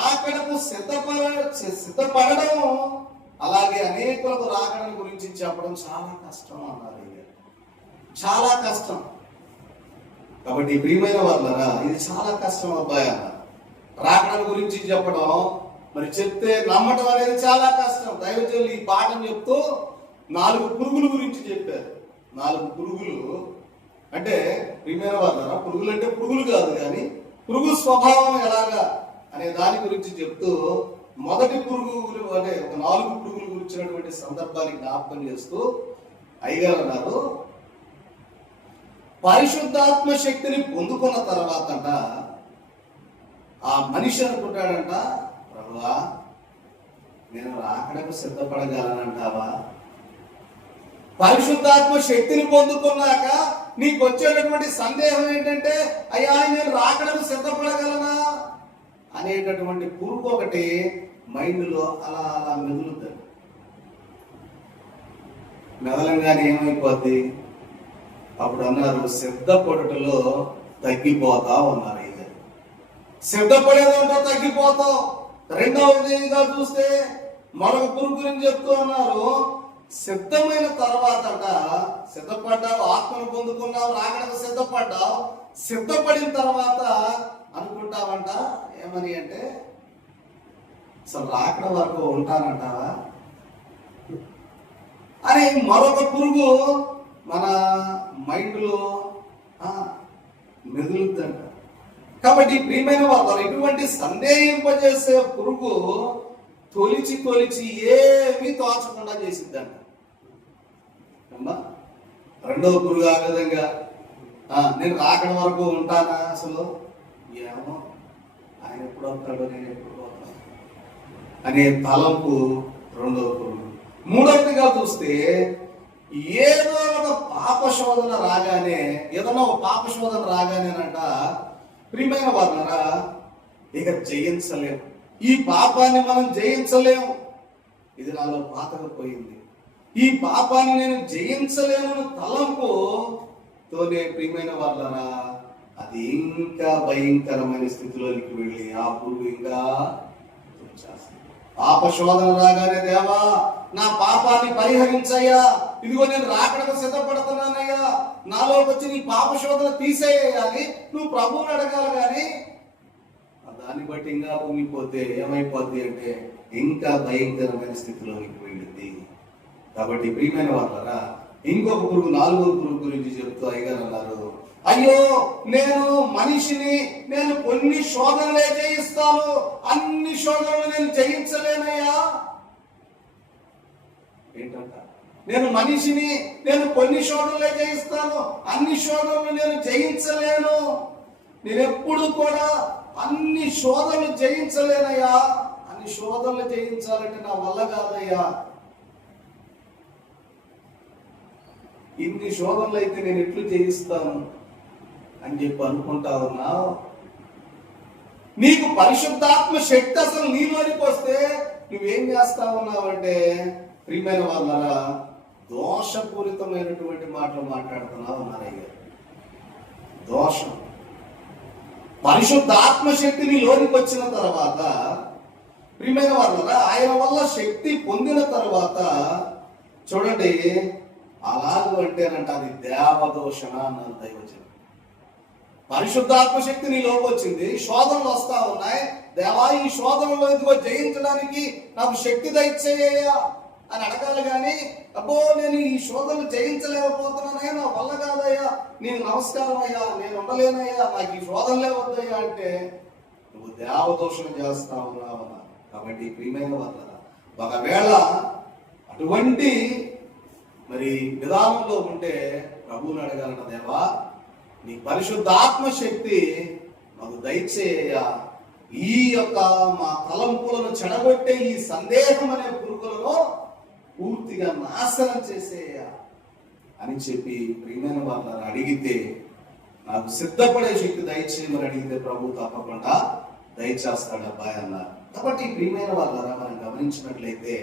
రాకడకు సిద్ధపడ సిద్ధపడడం అలాగే అనేకులకు రాకడం గురించి చెప్పడం చాలా కష్టం అన్నారు చాలా కష్టం. కాబట్టి ప్రియమైన వాళ్ళరా ఇది చాలా కష్టం అబ్బాయి రాకడం గురించి చెప్పడం మరి చెప్తే నమ్మటం అనేది చాలా కష్టం. దైవజనులు ఈ పాఠం చెప్తూ నాలుగు పురుగుల గురించి చెప్పారు. నాలుగు పురుగులు అంటే ప్రియమైన వాళ్ళరా పురుగులు అంటే పురుగులు కాదు కానీ పురుగు స్వభావం ఎలాగా? అనే దాని గురించి చెప్తూ మొదటి పురుగు అంటే ఒక నాలుగు పురుగుల గురించినటువంటి సందర్భాన్ని జ్ఞాపకం చేస్తూ అయ్యగారు అన్నారు పరిశుద్ధాత్మ శక్తిని పొందుకున్న తర్వాత ఆ మనిషి అనుకుంటాడంట ప్రభువా నేను రాకడకు సిద్ధపడగలనంటావా? పరిశుద్ధాత్మ శక్తిని పొందుకున్నాక నీకు వచ్చేటటువంటి సందేహం ఏంటంటే అయ్యా నేను రాకడకు సిద్ధపడగలనా? అనేటటువంటి పురుగు ఒకటి మైండ్లో అలా అలా మెదులుతుంది. మెదలంగానే ఏమైపోద్ది? అప్పుడు అన్నారు సిద్ధపడుటలో తగ్గిపోతా ఉన్నారు ఇది సిద్ధపడేదంటే తగ్గిపోతాం. రెండవదిగా చూస్తే మరొక పురుగు గురించి చెప్తూ ఉన్నారు. సిద్ధమైన తర్వాతట సిద్ధపడ్డావు ఆత్మను పొందుకున్నావు రాకడకు సిద్ధపడ్డావు. సిద్ధపడిన తర్వాత అనుకుంటావంట? ఏమని అంటే అసలు రాకడ వరకు ఉంటానంటావా? అని మరొక పురుగు మన మైండ్లో మెదులుద్దంట. కాబట్టి ప్రియమైన వాళ్ళు ఎటువంటి సందేహింపజేసే పురుగు తొలిచి తొలిచి ఏమీ తోచకుండా చేసిద్దంట. అమ్మా రెండవ పురుగు ఆ విధంగా. నేను రాకడం వరకు ఉంటానా అసలు? ఏమో? ఆయన ఎప్పుడు వస్తాడో నేను ఎప్పుడు పోతాను. అనే తలంపు రెండవ పురుగు మూడవదిగా చూస్తే ఏదో ఒక పాప శోధన రాగానే ఏదైనా ఒక పాప శోధన రాగానేనంట ప్రియమైన వాళ్ళరా ఇక జయించలేము ఈ పాపాన్ని మనం జయించలేము ఇది నాలో పాతకపోయింది. ఈ పాపాన్ని నేను జయించలేను తలంపు తోనే ప్రియమైన వాళ్ళరా అది ఇంకా భయంకరమైన స్థితిలోనికి వెళ్ళి ఆ పురుగు ఇంకా పాప శోధన రాగానే దేవా నా పాపాన్ని పరిహరించయ్యా. ఇదిగో నేను రాకడకు సిద్ధపడుతున్నానయ్యా. నాలోకి వచ్చి నీ పాప శోధన తీసేయాలి. నువ్వు ప్రభువుని అడగాలి కానీ. దాన్ని బట్టి ఇంకా కుంగిపోతే ఏమైపోద్ది అంటే ఇంకా భయంకరమైన స్థితిలోకి వెళ్ళింది. కాబట్టి ప్రియమైన వాళ్ళరా ఇంకొక పురుగు నాలుగో పురుగు గురించి చెప్తూ అయ్యగారు అన్నారు. అయ్యో నేను మనిషిని నేను కొన్ని శోధనలే జయిస్తాను అన్ని శోధనలు నేను జయించలేనయ్యా ఏంటంట? నేను మనిషిని నేను కొన్ని శోధనలే జయిస్తాను అన్ని శోధనలు నేను జయించలేను నేను ఎప్పుడు కూడా అన్ని శోధనలు జయించలేనయ్యా అన్ని శోధనలు జయించాలంటే నా వల్ల కాదయ్యా. ఇన్ని శోధనలు అయితే నేను ఎట్లు జయిస్తాను అని చెప్పి అనుకుంటా ఉన్నావు నీకు పరిశుద్ధాత్మ శక్తి అసలు నీలోనికి వస్తే నువ్వేం చేస్తా ఉన్నావంటే ప్రియమైన వాళ్ళ దోషపూరితమైనటువంటి మాటలు మాట్లాడుతున్నావు ఉన్నారయ్య దోషం. పరిశుద్ధాత్మ శక్తి నీలోనికి వచ్చిన తర్వాత ప్రియమైన వాళ్ళ ఆయన వల్ల శక్తి పొందిన తర్వాత చూడండి అలాగూ అంటేనంట అది దేవదోషణ అన్నారు దైవచనం పరిశుద్ధాత్మ శక్తి నీలోకి వచ్చింది. శోధనలు వస్తా ఉన్నాయి. దేవా ఈ శోధనలో ఇదిగో జయించడానికి నాకు శక్తి దయచేయ్యా అని అడగాలి కానీ అబ్బో నేను ఈ శోధనలు జయించలేకపోతున్నానయ్యా నా వల్ల కాదయ్యా నీకు నమస్కారం అయ్యా నేను ఉండలేనయ్యా నాకు ఈ శోధనలే వద్దయ్యా అంటే నువ్వు దేవదోషం చేస్తా ఉన్నావన్నా కాబట్టి ప్రియమైన వల్ల ఒకవేళ అటువంటి మరి విధానంలో ఉంటే ప్రభువుని అడగాలన్న దేవా నీ పరిశుద్ధాత్మ శక్తి మాకు దయచేయ. ఈ యొక్క మా తలంపులను చెడగొట్టే ఈ సందేహం అనే పురుగులను పూర్తిగా నాశనం చేసేయ అని చెప్పి ప్రియమైన వాళ్ళని అడిగితే నాకు సిద్ధపడే శక్తి దయచేయమని అడిగితే ప్రభు తప్పకుండా దయచేస్తాడు అబ్బాయి అన్నారు కాబట్టి ప్రియమైన వాళ్ళ మనం గమనించినట్లయితే